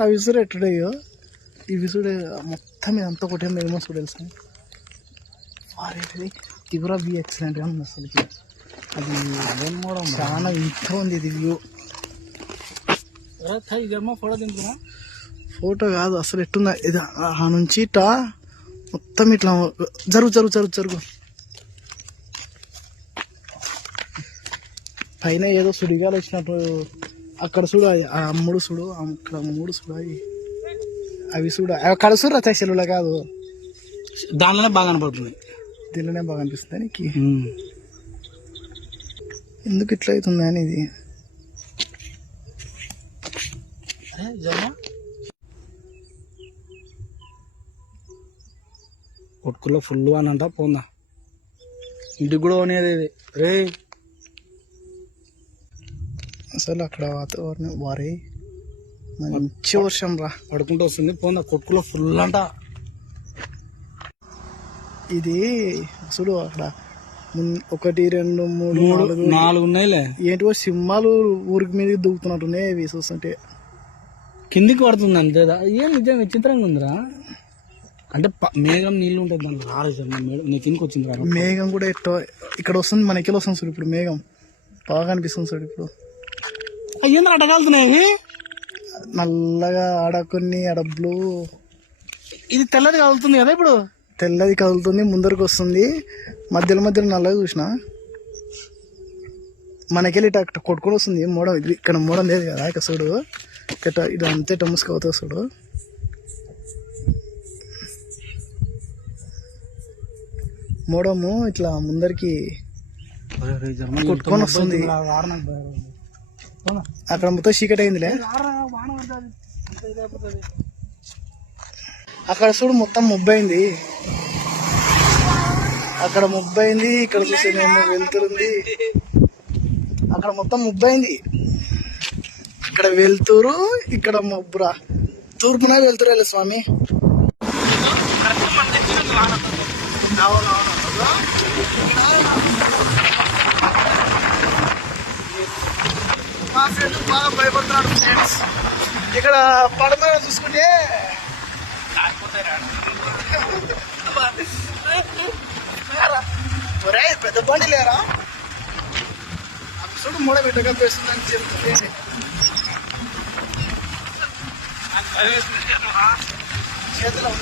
ఆ విసురు ఎట్టుడయ్యో ఈ విసుడు మొత్తం ఇదంతా ఒకటే మేమో చూడు తెలుసా వారేది త్రిపుర వ్యూ ఎక్సలెంట్గా ఉంది అసలుకి. అది చాలా ఇంత ఉంది ఇది వ్యూ ఫోటో దింపురా. ఫోటో కాదు అసలు ఎట్టుందా ఇది ఆ నుంచి ఇట్లా మొత్తం ఇట్లా జరుగు జరుగు జరుగు జరుగు. పైన ఏదో సుడిగాలు వచ్చినట్టు అక్కడ చూడు ఆ అమ్ముడు చూడు అక్కడ మూడు చూడు అవి అవి చూడు. అక్కడ చూడు చెల్లులో కాదు. దానిలోనే బాగా కనపడుతుంది. దీనిలోనే బాగా అనిపిస్తుంది నీకు. ఎందుకు ఇట్లా అవుతుంది అని ఇది కొట్టుకుల్లో ఫుల్ అని అంట పోందా? ఇంటికి కూడా అనేది ఇది. రే అసలు అక్కడ వాతావరణం వారే. మంచి వర్షం రా. పడుకుంటూ వస్తుంది. పోందా కొట్టుకుల్లో ఫుల్ అంట. ఇది చూడు అక్కడ ఒకటి రెండు మూడు నాలుగు. నాలుగు ఉన్నాయిలే. ఏంటివో సింహాలు ఊరికి మీదకి దూకుతున్నట్టున్నాయి ఇవి చూస్తుంటే. కిందికి పడుతుంది అంతే ఏం నిజం విచిత్రంగా ఉందిరా. అంటే మేఘం నీళ్ళు ఉంటుంది దాంట్లో. రాలేదు సార్ నీ కిందికి వచ్చింది మేఘం కూడా ఇక్కడ వస్తుంది మనకి వస్తుంది చూడు ఇప్పుడు మేఘం. బాగా అనిపిస్తుంది చూడు ఇప్పుడు. అయ్యింది అడగాలుతున్నాయి నల్లగా ఆడ కొన్ని ఆడ బ్లూ. ఇది తెల్లది కలుగుతుంది కదా ఇప్పుడు? తెల్లది కదులుతుంది ముందరకు వస్తుంది. మధ్యలో మధ్యలో నల్లగా చూసిన. మనకెళ్ళి ఇటు అక్కడ కొట్టుకొని వస్తుంది. మోడం? ఇది ఇక్కడ మోడం లేదు కదా ఇక చూడు. ఇక్కడ ఇది అంతే టమ్ముసుకు అవుతుంది చూడు. మోడము ఇట్లా ముందరికి కొట్టుకొని వస్తుంది. అక్కడ మొత్తం చీకటి అయిందిలే. అక్కడ చూడు మొత్తం ముబ్బైంది అక్కడ ముబ్బైంది ఇక్కడ చూసేనేమో వెళ్తురుంది అక్కడ మొత్తం ముబ్బైంది ఇక్కడ వెళ్తూరు ఇక్కడ మబ్బురా తూర్పున వెళ్తురు స్వామి. మా ఫ్రెండ్ బాగా భయపడుతున్నాడు ఫ్రెండ్స్? ఇక్కడ పడమర చూసుకుంటే ఒరేయ్, పెద్ద బండి లేరా? చూడు మూడ పెట్టగా పేస్తుందని చెప్తుంది చేతిలో ఉంది.